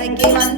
கதைக்கு வந்து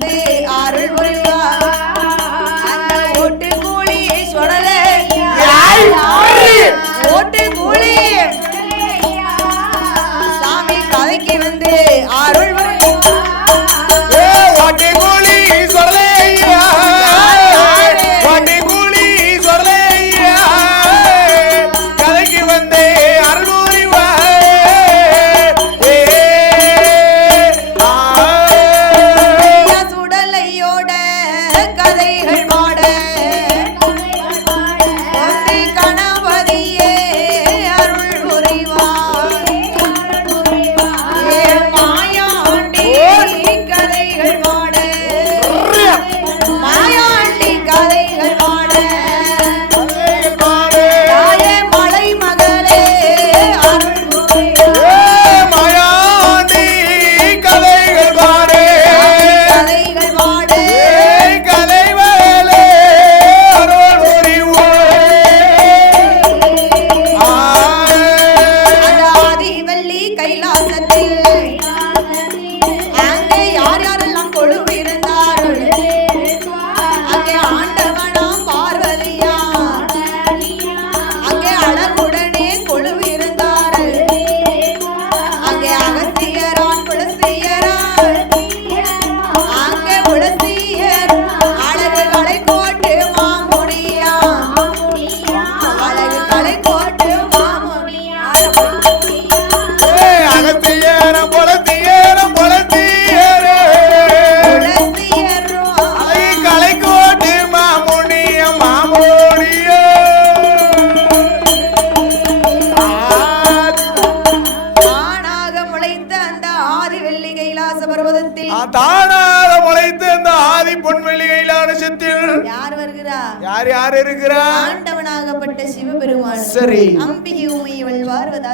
சரி. அம்பிகை உமையவள்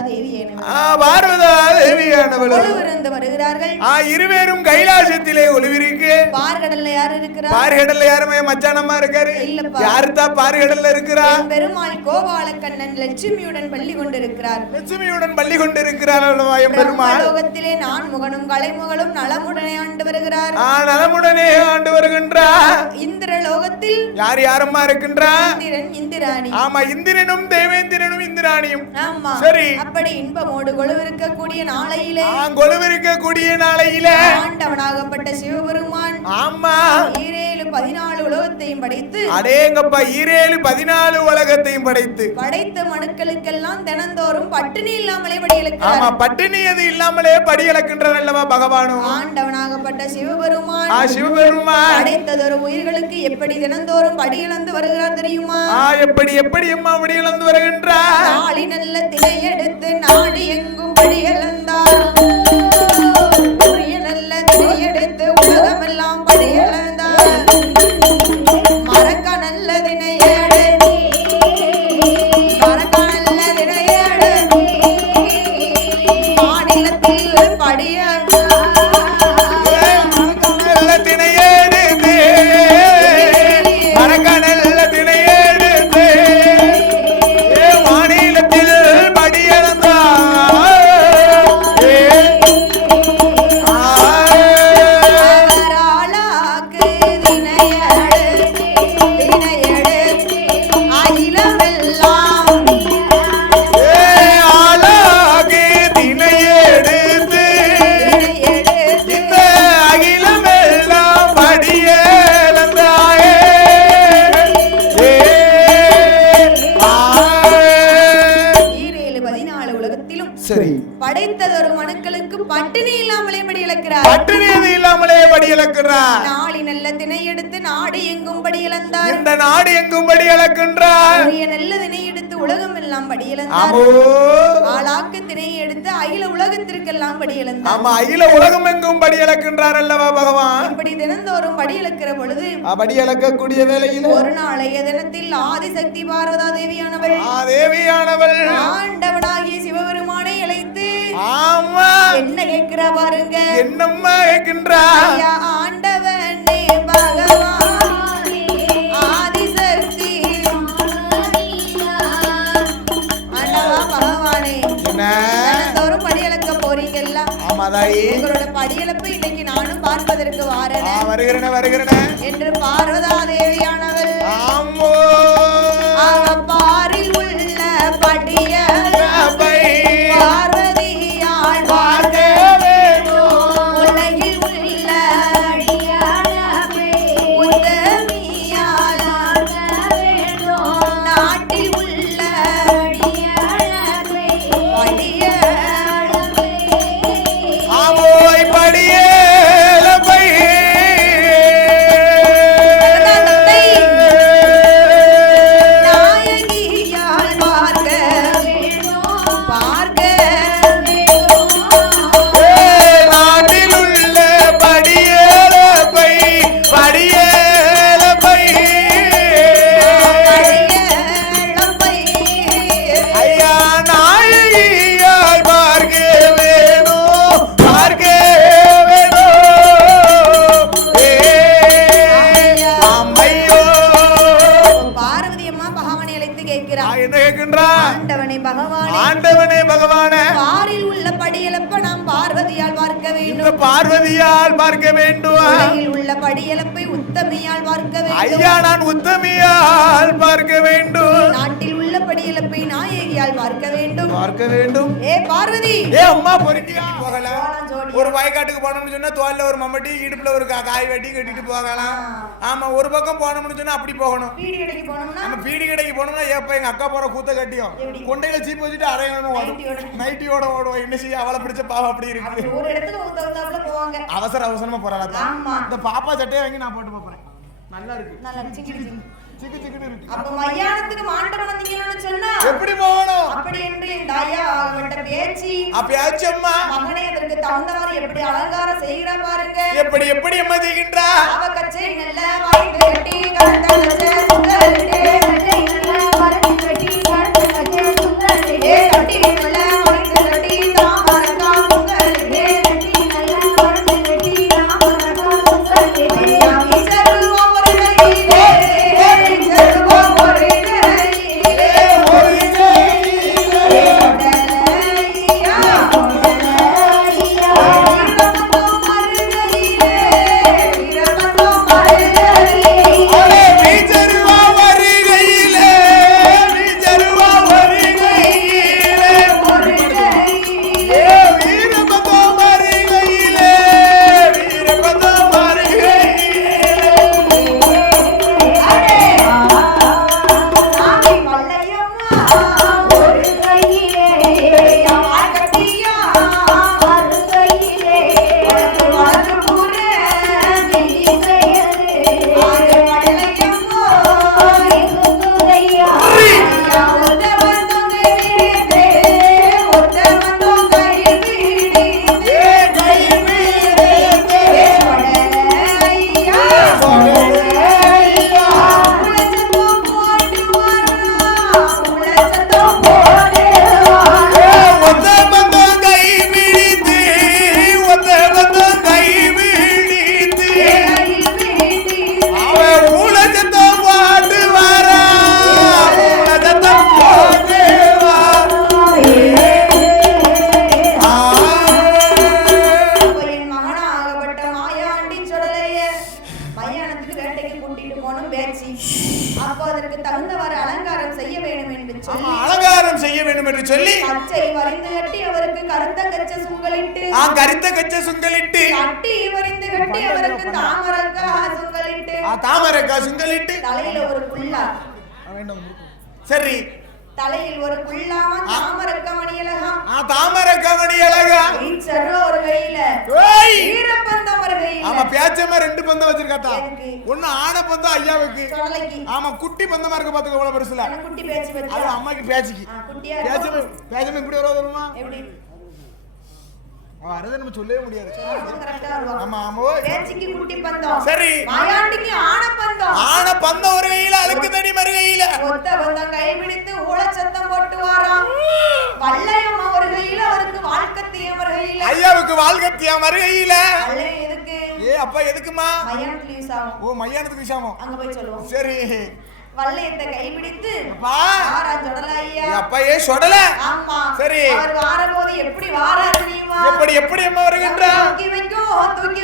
தேவி பார்வதா தேவியானவள் வருகிறார்கள். ஆ இருவேரும் கைலாசத்திலே ஒளிவிருக்கு. பார்கடல்ல யார் இருக்கிறா பார்கடல்ல யாருமே மச்சானம்மா இருக்காரு. யாருதான் பார்கடல்ல இருக்கிறா? பெருமாள் கோபாலக்கண்ணன் லட்சுமியுடன் பள்ளி கொண்டிருக்கிறார். லட்சுமியுடன் பள்ளி கொண்டிருக்கிறார் அல்லவா என் பெருமாள் பிரம்மலோகத்திலே நான் முகனும் கலைமுகலும் நலமுடனே ஆண்டு வருகிறார். ஆ நலமுடனே ஆண்டு வருகின்றார். இந்திரலோகத்தில் யார் யாரம்மா இருக்கின்றா? இந்திரன் இந்திராணி. ஆமா இந்திரனும் தேவேந்திரனும் இந்திராணியும். ஆமா. சரி. அப்படி இன்பமோடு கொழுவிருக்கக்கூடிய நாளையிலே கொலுவிருக்கக்கூடிய நாளையில. ஆண்டவனாகப்பட்ட சிவபெருமான். ஆமா. ஈரேழு பதினாலு உலகத்தையும் படைத்து அடேங்கப்பா ஈரேழு பதினாலு உலகத்தையும் படைத்து. படைத்த மனுக்களுக்கெல்லாம் தினந்தோறும் பட்டினி இல்லாமலே ஆமா படியலுக்கிறார் பட்டினி அது இல்லாமலே படியளக்கின்றார் அல்லவா பகவானும் ஆண்டவனாகப்பட்ட சிவபெருமான் ஆ சிவபெருமான். படைத்ததொரு உயிர்களுக்கு எப்படி தினந்தோறும் படி இழந்து வருகிறார் தெரியுமா? ஆ எப்படி எப்படி அம்மா அப்படி இழந்து வருகின்றார்? நாளி நல்ல திரை எடுத்து நாடு எங்கும் படி இழந்தார் படி இழக்கிறார் பட்டினி அது இல்லாமலே படி இழக்கிறார் நாளி நல்ல திணை எடுத்து நாடு எங்கும் படி இழந்தார் இந்த நாடு எங்கும் படி இழக்கின்றார் நல்ல திணை எடுத்து உலகம் எல்லாம் படி இழந்தார் ஆளாக்கு திணை எடுத்து அகில உலகத்திற்கெல்லாம் படி இழந்தார் ஆமா அகில உலகம் எங்கும் படி இழக்கின்றார் அல்லவா பகவான்? இப்படி தினந்தோறும் படி இழக்கிற பொழுது படி இழக்கக்கூடிய வேளையில. ஒரு நாளைய தினத்தில் ஆதிசக்தி பார்வதா தேவியானவள். ஆ தேவியானவள். ஆண்டவனாகிய சிவபெருமானை அழைத்து ஆமா என்ன கேட்கிறா பாருங்க. என்னம்மா கேட்கின்றார் ஐயா ஆண்டவனே பகவான். ஆதிசக்தி ஆண்டவா பகவானே. தினந்தோறும் படியளக்க போறீங்கல்ல. ஆமா தாயி உங்களோட படியளப்பு இன்னைக்கு நானும் பார்ப்பதற்கு வாரன. வருகிறன வருகிறன. என்று பார்வதா பார்க்க வேண்டும். பார்க்க வேண்டும். ஏ பார்வதி! ஏ அம்மா பொறுக்கியா போகலாம். ஒரு வயக்காட்டுக்கு போனோம்னு சொன்னா தோல்ல ஒரு மம்மட்டி இடுப்புல ஒரு காய் வெட்டி கட்டிட்டு போகலாம். ஆமா ஒரு பக்கம் போனோம்னு சொன்னா அப்படி போகணும். பீடி கடைக்கு போனோம்னா? நம்ம பீடி கடைக்கு போனோம்னா ஏப்ப எங்க அக்கா போற கூத்த கட்டியும்? கொண்டையில சீப்பு வச்சுட்டு அரையாம ஓடும். நைட்டியோட. ஓடுவோம். என்ன செய்ய? அவளை பிடிச்ச பாவம் அப்படி இருக்கு. ஒரு இடத்துக்கு ஒரு தகுந்தாப்புல போவாங்க. அவசர அவசரமா ஆமா. இந்த பாப்பா சட்டையை வாங்கி நான் போட்டு போறேன். நல்லா இருக்கு. நல்லா சிக்கிடு. சிக்கு சிக்குன்னு இருக்கு. அப்ப மயானத்துக்கு மாண்டம் வந்தீங்கன்னு சொன்னா எப்படி போகணும்? அப்படி என்று என் தாயா அவங்கள்ட்ட பேச்சு அப்பயாச்சும் அம்மா. மகனே அதற்கு தகுந்தவாறு எப்படி அலங்காரம் செய்கிறா பாருங்க. எப்படி எப்படி அம்மா செய்கின்றா? அவ கச்சை நல்ல வாய்ந்து கட்டி கலந்த கச்சை சுந்தரிட்டு ஏ கட்டி நல்ல வேட்டைக்கு கூட்டிட்டு போனும். பேச்சு அப்போ அதற்கு தகுந்தவாறு அலங்காரம் செய்ய வேண்டும் என்று சொல்லி அலங்காரம் செய்ய வேண்டும் என்று சொல்லி பச்சை வரைந்து கட்டி அவருக்கு கருத்த கச்ச சுங்கலிட்டு ஆ கரித்த கச்ச சுங்கலிட்டு கட்டி வரைந்து கட்டி அவருக்கு தாமரக்கா சுங்கலிட்டு ஆ தாமரைக்கா சுங்கலிட்டு. தலையில ஒரு புல்லா. சரி தலையில் ஒரு புல்லாம தாமரக்க மணியலகம் ஆ தாமரை அழகா ஈச்சரோ ஒரு கையில ஏய்! வீரப்பந்தம் ஒரு கையில ஆமா பேச்சமா ரெண்டு பந்தம் வச்சிருக்காத்தா? எதுக்கு? ஒண்ணு ஆன பந்தம் ஐயாவுக்கு. ஆமா குட்டி பந்தமா இருக்க பாத்துக்க எவ்வளவு பெருசுல. குட்டி பேச்சு அது வச்சா அம்மாக்கு பேச்சுக்கு. குட்டியா பேச்சமே. பேச்சமே இப்படி வர வருமா எப்படி? வரதை நம்ம சொல்லவே முடியாது. ஆமா ஆமா. பேச்சுக்கு குட்டி பந்தம். சரி. மாயாண்டிக்கு ஆன பந்தம். பந்தம் ஒரு கையில அழுக்கு தண்ணி மறு கையில ஒத்த பந்தம் கைபிடித்து ஊழச்சத்தம் போட்டு வாராம் வல்லையம்மா ஒரு கையில அவருக்கு வாழ்க்கத்தியம் ஒரு ஐயாவுக்கு வாழ்கத்தியா மறு கையில வல்லையம் எதுக்கு? ஏ அப்பா எதுக்குமா? யூஸ் ஆகும் ஓ மையானத்துக்கு விஷயமோ அங்க போய் சொல்லுவோம். சரி. வள்ளையத்தை கைப்பிடித்து அப்பா. ஏ சொடல ஆமா. சரி. அவர் வாரபோது எப்படி வாரா தெரியுமா? எப்படி எப்படி அம்மா வருகின்றா தூக்கி வைக்கும் தூக்கி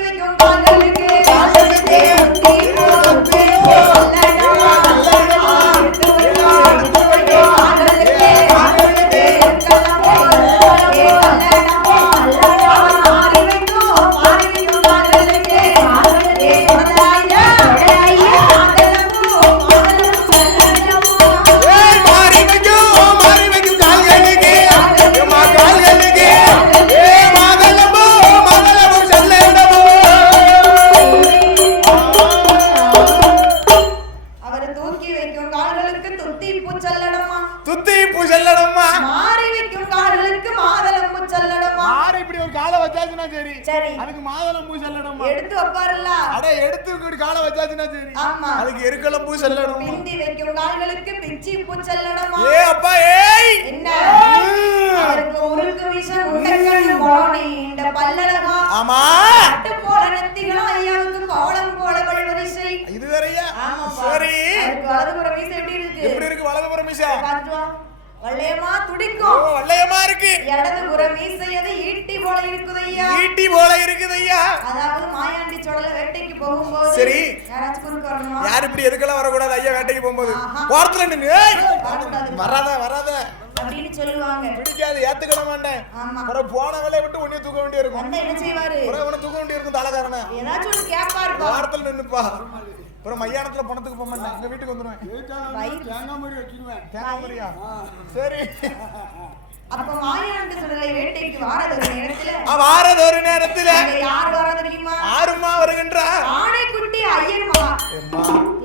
வல்லையமா இருக்கு. ஈட்டி போல இருக்குது ஐயா ஈட்டி போல இருக்குது ஐயா அதாவது மாயாண்டி சுடல வேட்டைக்கு போகும்போது சரி. யாராச்சும் குறுக்க வரணுமா? யார் இப்படி எதுக்கெல்லாம் வரக்கூடாது? ஐயா வேட்டைக்கு போகும்போது. ஓரத்துல நின்னு. வராத வராத. அப்படின்னு சொல்லுவாங்க. பிடிக்காது ஏத்துக்கிட மாட்டேன். அப்புறம் போன வேலையை விட்டு உன்னைய தூக்க வேண்டிய இருக்கும் வந்தா என்ன செய்வாரு? தூக்க வேண்டிய இருக்கும் தலைக்காரன ஏதாச்சும் ஒண்ணு கேட்பாருப்பா ஓரத்துல நின்னுப்பா. அப்புறம் மையானத்துல பணத்துக்கு போக மாட்டேன். எங்க வீட்டுக்கு வந்துருவேன். வயிறு தேங்காய் மரியா சரி. அப்ப மாயாண்டி சுடலை வேட்டைக்கு வாரது ஒரு நேரத்துல வாரது ஒரு நேரத்துல அங்க யார் வரா தெரியுமா? ஆறுமா வருகின்றா? ஆணைக்குட்டி ஐயர் மகா.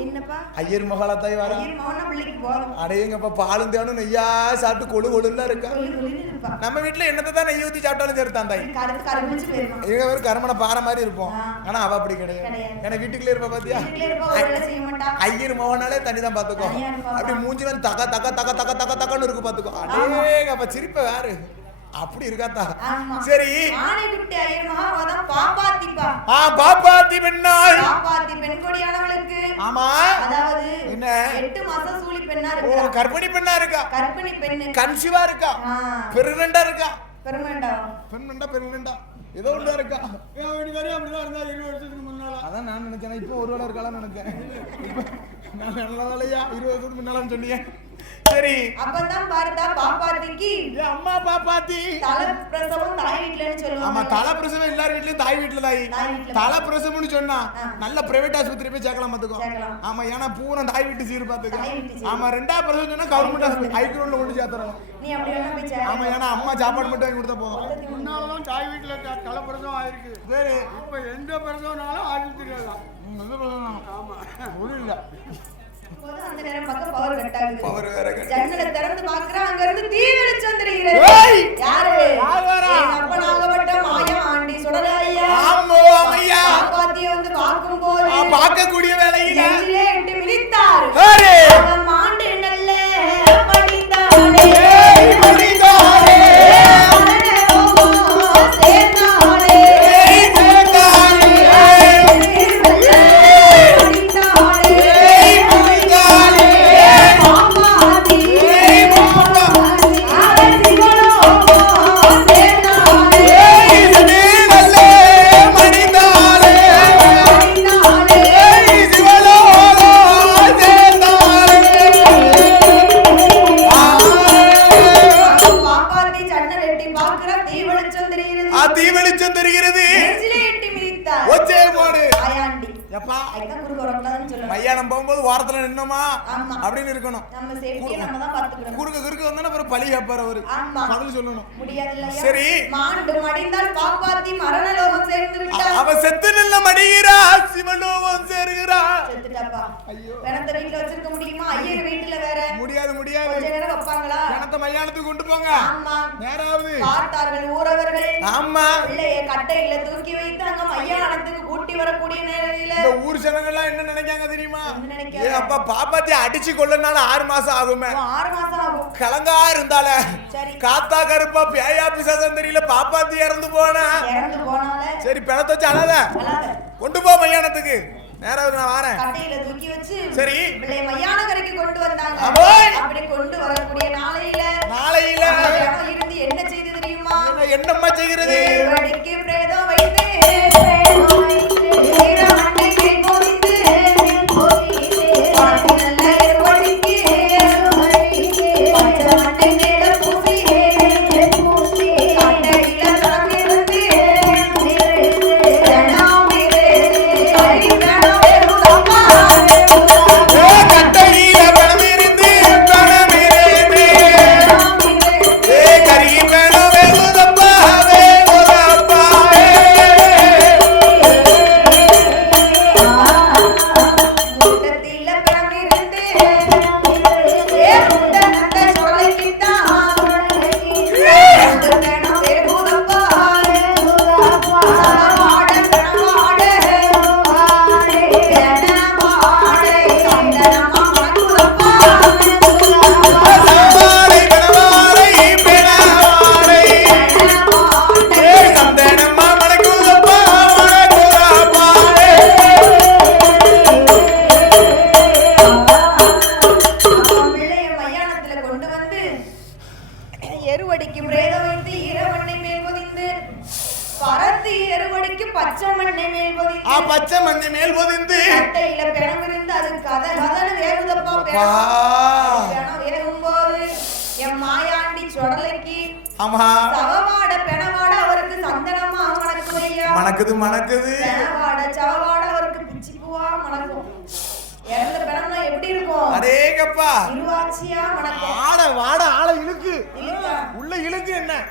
என்னப்பா? ஐயர் மகாலத்தாய் வரா? ஐயர் மகனா பிள்ளைக்கு போதும். அடையங்கப்பா பாலும் தேனும் நெய்யா சாப்பிட்டு கொழு கொழுல இருக்கா? நம்ம வீட்டுல என்னத்தை தான் நெய் ஊத்தி சாப்பிட்டாலும் சரி தான் தாய் எங்க பேர் கருமனை பாறை மாதிரி இருப்போம். ஆனா அவ அப்படி கிடையாது. ஏன்னா வீட்டுக்குள்ளே இருப்பா பாத்தியா? ஒரு ஐயர் மோகனாலே தண்ணி தான் பாத்துக்கோ. அப்படி மூஞ்சிலாம் தக்க தக்க தக்க தக்க தக்க தக்கன்னு இருக்கு பாத்துக்கோ. அடே அப்ப சிரிப்ப வேறு அப்படி இருக்காத்தா? ஆமா. சரி. ஆ பாப்பாத்தி பெண்ணாய் பாப்பாத்தி பெண் கொடியானவளுக்கு ஆமா. அதாவது என்ன? எட்டு மாசம் சூழி பெண்ணா இருக்கா? கர்ப்பிணி பெண்ணா இருக்கா? கர்ப்பிணி பெண்ணு. கன்சிவா இருக்கா? ஆ, பெருநண்டா இருக்கா? பெருமைண்டாம் பெண்ணுண்டா பெருநண்டா ஏதோ ஒன்றா இருக்கா? அதான் நான் நினைச்சேன். இப்போ ஒரு வேளை இருக்காளான்னு நினைச்சேன். இப்ப நான் நல்ல வேலையா இருபது வருஷத்துக்கு முன்னாலும் சொன்னீங்க. சரி. அப்பதான் பார்த்தா பாப்பாத்திக்கு அம்மா பாப்பாத்தி தலை பிரசவம் தாய் வீட்டுலன்னு ஆமா சொல்லுவாங்க. தலை பிரசவம் எல்லார் வீட்லயும் தாய் வீட்டுல தாய். தலை பிரசவம்னு சொன்னா. நல்ல பிரைவேட் ஆஸ்பத்திரி போய் சேர்க்கலாம் பாத்துக்கோ. ஆமா ஏன்னா பூரா தாய் வீட்டு சீர் பாத்துக்கோ தாய் வீட்டு சீர். ஆமா ரெண்டா பிரசவம் சொன்னா கவர்மெண்ட் ஆஸ்பத்திரி ஹைக்ரோட்ல கொண்டு சேர்த்துறோம் நீ அப்படி வேணா போய் ஆமா ஏன்னா அம்மா சாப்பாடு மட்டும் வாங்கி கொடுத்தா போதும். முன்னாலதான் தாய் வீட்டுல த- தலைப்பிரசவம் ஆயிருக்கு. சரி. இப்ப எந்த பிரசவம்னாலும் ஆயுள் தெரியாதான் ம், எந்த பிரசவம்? ஒரு இல்ல பவர் வேற. ஜன்னலை திறந்து அங்க இருந்து தீ வெளிச்சம் தெரிகிறது! யாரு? அப்பனாகப்பட்ட ஆண்டி சுடலையா ஆமோ பாப்பாத்திய வந்து பார்க்கும்போது ஆ, பார்க்கக்கூடிய வேலையில மிதித்தார். வச்சிருக்க முடியுமா? ஐயர் வீட்டுல வேற முடியாது முடியாது. கொஞ்ச நேரம் வைப்பாங்களா? பணத்தை மையானத்துக்கு கொண்டு போங்க. ஆமா. நேராவது. பார்த்தார்கள் ஊரவர்கள். ஆமா. பிள்ளைய கட்டையில தூக்கி வைத்து அங்க மையானத்துக்கு கூட்டி வரக்கூடிய நேரில இந்த ஊர் ஜனங்கள்லாம் என்ன நினைக்காங்க தெரியுமா? நினைக்காங்க? அப்பா பாப்பாத்தி அடிச்சு கொள்ளனால ஆறு மாசம் ஆகுமே. ஆறு மாசம் ஆகும். கலங்கா இருந்தால. சரி. காத்தா கருப்பா பேயா பிசாசம் தெரியல பாப்பாத்தி இறந்து போனா. இறந்து போனால. சரி பிணத்தை வச்சு அழாத. கொண்டு போ மையானத்துக்கு. நேரம் இருக்கு, நான் வாரேன். கட்டையில தூக்கி வச்சு சரி. பிள்ளை மையான கரைக்கு கொண்டு வந்தாங்க. அப்படி கொண்டு வரக்கூடிய நாளையில நாளையில. இருந்து என்ன செய்து தெரியுமா? என்ன- என்னம்மா செய்கிறது? பிரேதம் வைத்து.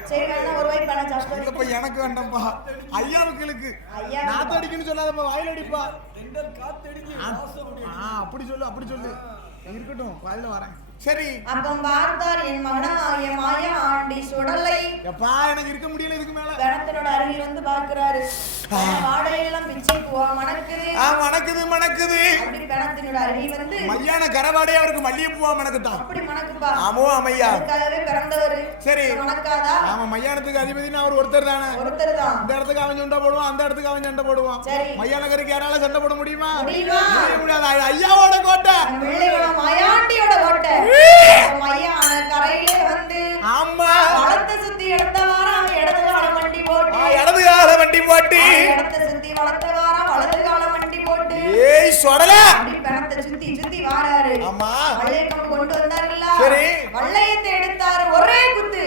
சரி வேணா ஒரு வாய் பணம் சாப்பிட்டு இல்லப்பா எனக்கு வேண்டாம்ப்பா. ஐயாவுக்கு. இழுக்கு ஐயா. நாத்து அடிக்குன்னு சொல்லாதப்பா வாயில அடிப்பா ஆ, ஆ, அப்படி சொல்லு அப்படி சொல்லு. இருக்கட்டும் வாயில வரேன். சரி. அப்போ பார்த்தார் என் மகனாகிய மாயா ஆண்டி சுடலை எப்பா எனக்கு இருக்க முடியல இதுக்கு மேல. பிணத்தினோட அருகில் வந்து பார்க்கிறாரு. வாடையெல்லாம் பிச்சை போவா மணக்குது. ஆ மணக்குது மணக்குது. அப்படி பிணத்தினோட அருகில் வந்து மய்யான கரவாடே அவருக்கு மல்லிகைப்பூவா மணக்குத்தான் அப்படி மணக்குப்பா ஆமோ அம்மையா. அதுக்காகவே பிறந்தவர். சரி. மணக்காதா? ஆமா மையானத்துக்கு அதிபதினா அவர் ஒருத்தர் தானே. ஒருத்தர் தான். இந்த இடத்துக்கு அவன் சண்டை போடுவான் அந்த இடத்துக்கு அவன் சண்டை போடுவான். சரி. மையானகருக்கு யாரால சண்டை போட முடியுமா? முடியுமா? முடிய முடியாது. ஐயாவோட கோட்டை. மாயாண்டியோட கோட்டை. மையான கரையிலே வந்து ஆமா வளத்தை சுத்தி எடுத்த வாரம் அவன் இடது காலம் வண்டி போட்டு. இடது கால வண்டி போட்டு. இடத்தை சுத்தி வளர்த்த வாரம் வலது காலம் வண்டி போட்டு. ஏய் சொடல. அப்படி பணத்தை சுத்தி சுத்தி வாராரு. ஆமா வள்ளையக்கம் கொண்டு வந்தாருல்ல. சரி. வள்ளையத்தை எடுத்தாரு ஒரே குத்து.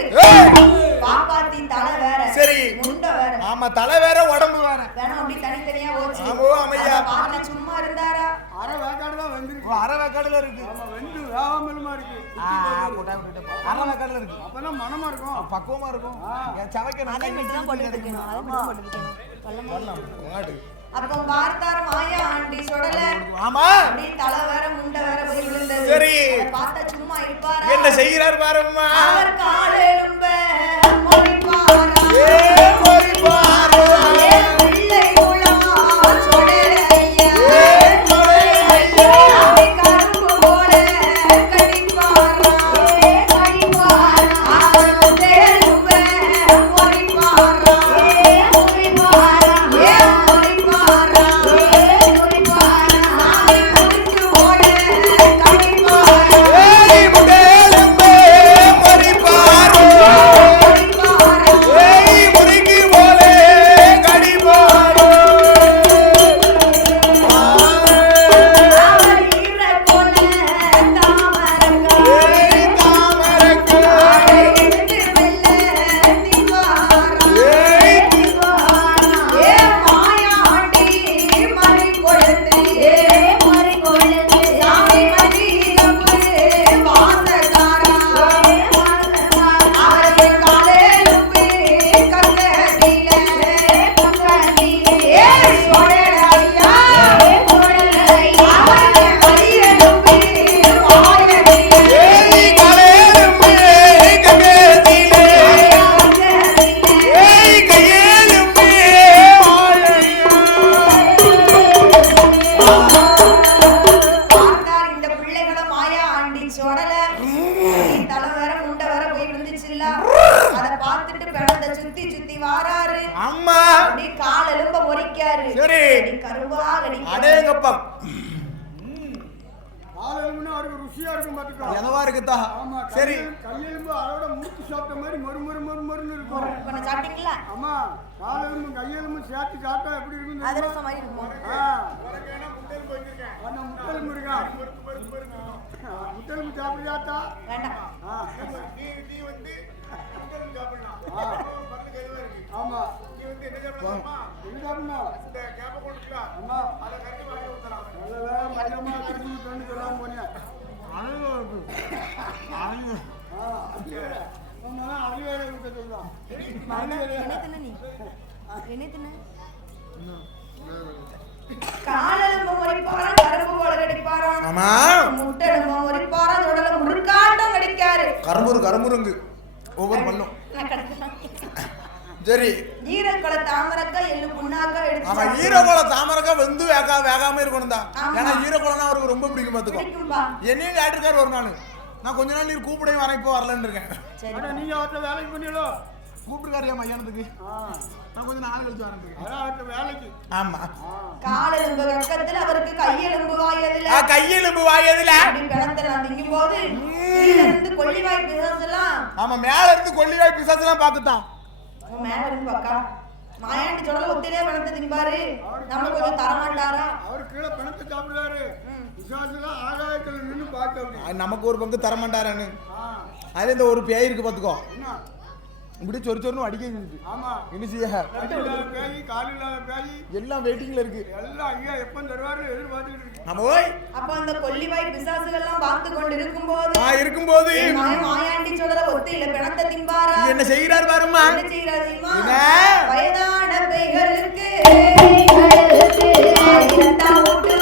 பாப்பாத்தி தலை வேற. சரி. முண்டை வேற. ஆமா தலை வேற உடம்பு வேற. வேணும் அப்படி தனித்தனியா ஓச்சு ஆமோ, அமையா. சும்மா இருந்தாரா? அரை வேக்காடு தான் ஓ, வெந்திருக்கு அரை வேக்காடுல இருக்கு. வெந்து வேகாமலுமா இருக்கு. ஆ, போட்டா விட்டுட்டு போ. அரை வேக்காடுல இருக்கு. அப்பதான் மனமா இருக்கும். பக்குவமா இருக்கும். என் சவைக்க நல்லா வரலாம். வாடு. அப்போ பார்த்தார் மாயா ஆண்டி சொடல. ஆமா. அப்படி தலை வேற முண்டை வேற போய் விழுந்தது. சரி. அதை பார்த்தா சும்மா இருப்பாரா? என்ன செய்கிறார் பாரும்மா அவர் காலெலும்ப மொழிப்பாரா? சாப்பிட்ட மாதிரி மொறு மொறு மொறு மொறுன்னு இருக்கும். நான் சாப்பிட்டீங்களா? ஆமா காலை எலும்பு கையெலும்பு சேர்த்து சாப்பிட்டா எப்படி இருக்கும்? அதிரசம் மாதிரி இருக்கும். ஆ. அந்த முட்டெலும்பு இருக்கா? முட்டெலும்பு சாப்பிடுறாத்தா வேண்டாம். ஆ. ஆ. ஆமா. என்ன சாப்பிடணும்? ஆமா நல்ல வேலை மஞ்சமா கரைச்சி விட்டோன்னு சொல்லாம போனேன் ஆ, அது வேற. ஆமா, வேற இருக்க சொல்றான். என்ன தின்ன காலெலும்பு கரும்பு போல கடிப்பாராம் ஆமா முட்டெலும்பு முறிப்பாராம் தொடல முறுக்காட்டம் கடிக்காரு கரும்புரு கரும்புருங்கு ஒவ்வொரு பண்ணும். சரி ஈரக்குலை தாமரக்கா எள்ளு புண்ணாக்கா ஆமா எடுத்து ஈரக்குளம் தாமரக்கா வெந்து வேகா வேகாம இருக்கணும் தான் ஆமா. ஏன்னா ஈரக்குளம்னா அவருக்கு ரொம்ப பிடிக்கும் பாத்துக்கோ என்னையும் கேட்டிருக்காரு ஒரு நாள் நான் கொஞ்ச நாள் நீர் கூப்பிடையும் வரேன் இப்போ வரலன்னு இருக்கேன். சரி. அட, நீங்க அவர்கிட்ட வேலைக்கு பண்ணீங்களோ கூப்பிட்டுருக்காரு என் மய்யானத்துக்கு ஆ, நான் கொஞ்சம் நாள் கழிச்சு வரேன் அவர்கிட்ட வேலைக்கு. ஆமா. ஆ. காலெலும்பு கக்கத்துல அவருக்கு கையெலும்பு வாயதுல ஆ, கையெலும்பு வாயதுல கிணத்துல நான் திங்கும் போது கீழ இருந்து கொள்ளிவாய் பிசாசெல்லாம் ஆமா மேல இருந்து கொல்லிவாய் பிசாசெல்லாம் பார்த்துட்டான். மேல இருந்து பக்கா. மாயாண்டி சொல்ல ஒத்திலே பணத்தை திம்பாரு நம்ம கொஞ்சம் தரமாட்டாரா? அவர் கீழே பணத்தை சாப்பிடுறாரு விசுவாசம் ஆகாயத்துல நின்னு பார்க்க நமக்கு ஒரு பங்கு தரமாட்டாரான்னு. ஆ, அது இந்த ஒரு பேய் இருக்கு பாத்துக்கோ என்ன? இப்படி சொறு சொருன்னு அடிக்க ஆமா. என்ன செய்ய? பேய் கால் இல்லாத பேய். எல்லாம் வெயிட்டிங்ல இருக்கு. எல்லாம் ஐயா எப்ப தருவாரு எதிர்பார்த்துக்கிட்டு இருக்கு நம்ம போய். அப்ப அந்த கொல்லிவாய் பிசாசுகள்லாம் பார்த்து கொண்டு இருக்கும்போது நான் இருக்கும்போது என் மகன் மாயாண்டி சொல்ற ஒத்தியில பிணத்தை திம்பாரா என்ன செய்கிறார் பாருமா? என்ன செய்யறாரு தெரியுமா? என்ன? வயதான பெய்களுக்கு ஊட்டு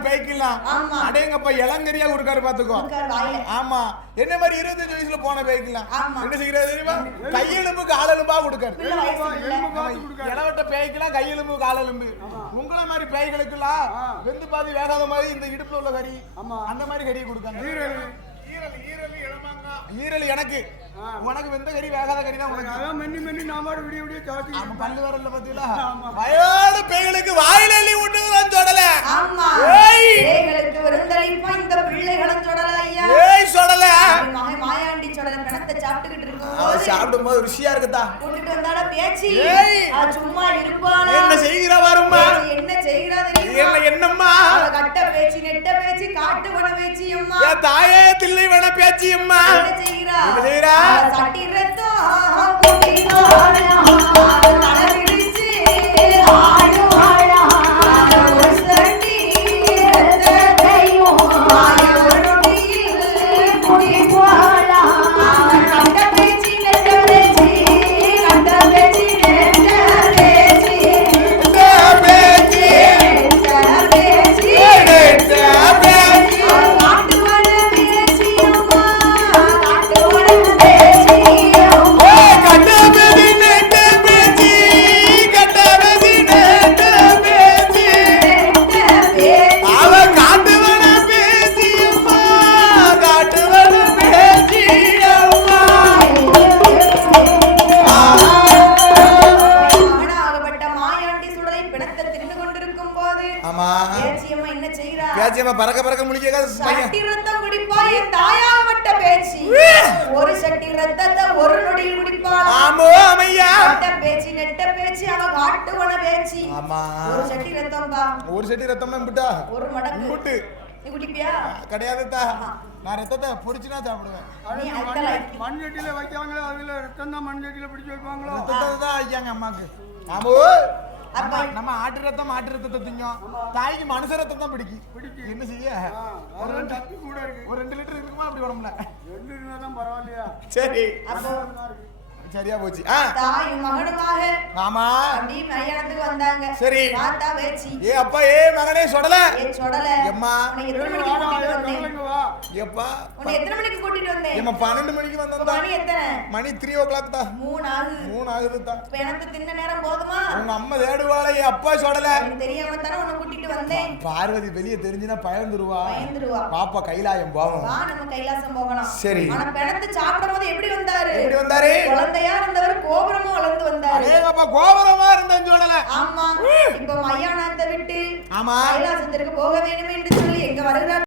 பேய்க்கலாம் ஆமா. அடேங்கப்பா இளங்கரியா கொடுக்காரு பாத்துக்கோ. ஆமா. என்ன மாதிரி இருபத்தஞ்சு வயசுல போன பேய்க்கலாம் ஆமா. என்ன செய்யறது தெரியுமா? கையெலும்பு காலெலும்பா கொடுக்காரு. இளவட்ட பேய்க்கெல்லாம் கையெலும்பு காலெலும்பு உங்களை மாதிரி பேய்களுக்கெல்லாம் ஆ. வெந்து பாதி வேகாத மாதிரி இந்த இடுப்புல உள்ள கறி ஆமா. அந்த மாதிரி கறியை கொடுக்காங்க. ஈரல். ஈரல் எனக்கு. ஆ. உனக்கு வெந்த கறி வேகாத கறி தான் உனக்கு. அதான் மென்னி மென்னி நாம விடிய விடிய சாத்தி ஆமா பல்லு வரல பாத்தீங்களா? ஆமா. வயோட பேய்களுக்கு வாயில எள்ளி விட்டுங்களான்னு சொல்லல ஆமா. ஏய். ஏங்களுக்கு விருந்தளிப்பா இந்த பிள்ளைகளும் சுடல ஐயா. ஏய் சொல்லல. மாயாண்டி சுடல பிணத்தை சாப்பிட்டுக்கிட்டு இருக்கும்போது சாப்பிடும் போது ருசியா இருக்குதா? கூட்டிட்டு வந்தால பேச்சு. சும்மா இருப்பாளா? என்ன செய்கிறா பேச்சு என்ன செய்கிறா தெரியுமா? என்ன என்னம்மா? அவ கட்ட பேச்சு நெட்ட பேச்சு காட்டு வன பேச்சு அம்மா. தாயே தில்லை வேண பேச்சு அம்மா. என்ன செய்கிறா? என்ன செய்கிறா? அவ கிடையாது தா நான் ரத்தத்தை பொரிச்சுனா சாப்பிடுவேன். நீ அது அந்த மண் லைக் மண் சட்டியில வைக்காங்களோ அதுல ரத்தம் தான் மண் சட்டியில பிடிச்சு வைப்பாங்களோ? ரத்தத்தை தான் ஐயாங்க அம்மாக்கு. ஆமோ அப்ப. நம்ம- நம்ம ஆட்டு ரத்தம் மாட்டு ரத்தத்தை திங்கும். தாய்க்கு மனுஷ ரத்தம் தான் பிடிக்கும். பிடிக்கும். என்ன செய்ய? ஒரு ரெண்டு லிட்டர் இருக்குமா? அப்படி உடம்புல. ரெண்டு தான் பரவாயில்லையா? சரி. சரியா போச்சு. தாயும் மகனுமாக ஆமா. அப்படி வந்தாங்க. சரி. பார்த்தா வேச்சி ஏ அப்பா ஏ மகனே சொடல. ஏ சொடல. எம்மா. உன்னை எத்தனை மணிக்கு கூட்டிட்டு வந்தேன்? உன்னை எத்தனை மணிக்கு கூட்டிட்டு வந்தேன்? மணிக்கு வந்தா மணி எத்தனை? மணி த்ரீ ஓ கிளாக் தான் மூணு ஆகுது. மூணு ஆகுது எனக்கு தின்ன நேரம் போதுமா? உங்க அம்மா தேடுவாளே அப்பா சொடல. எனக்கு தெரியாம தானே உன்னை கூட்டிட்டு வந்தேன். பார்வதி வெளியே தெரிஞ்சுனா பயந்துருவா. பயந்துருவா. பாப்பா கைலாயம் போவோம் வா நம்ம கைலாசம் போகலாம். சரி. ஆனா பிணத்து எப்படி வந்தாரு? எப்படி வந்தாரு? குழந்தையா இருந்தவர் கோபுரமும் வளர்ந்து வந்தாரு. அடேங்கப்பா கோபுரமா இருந்தேன் சொடல ஆமா. இப்ப மையானத்தை விட்டு ஆமா. கைலாசத்திற்கு போக வேண்டும் என்று சொல்லி எங்க வருகிறார்.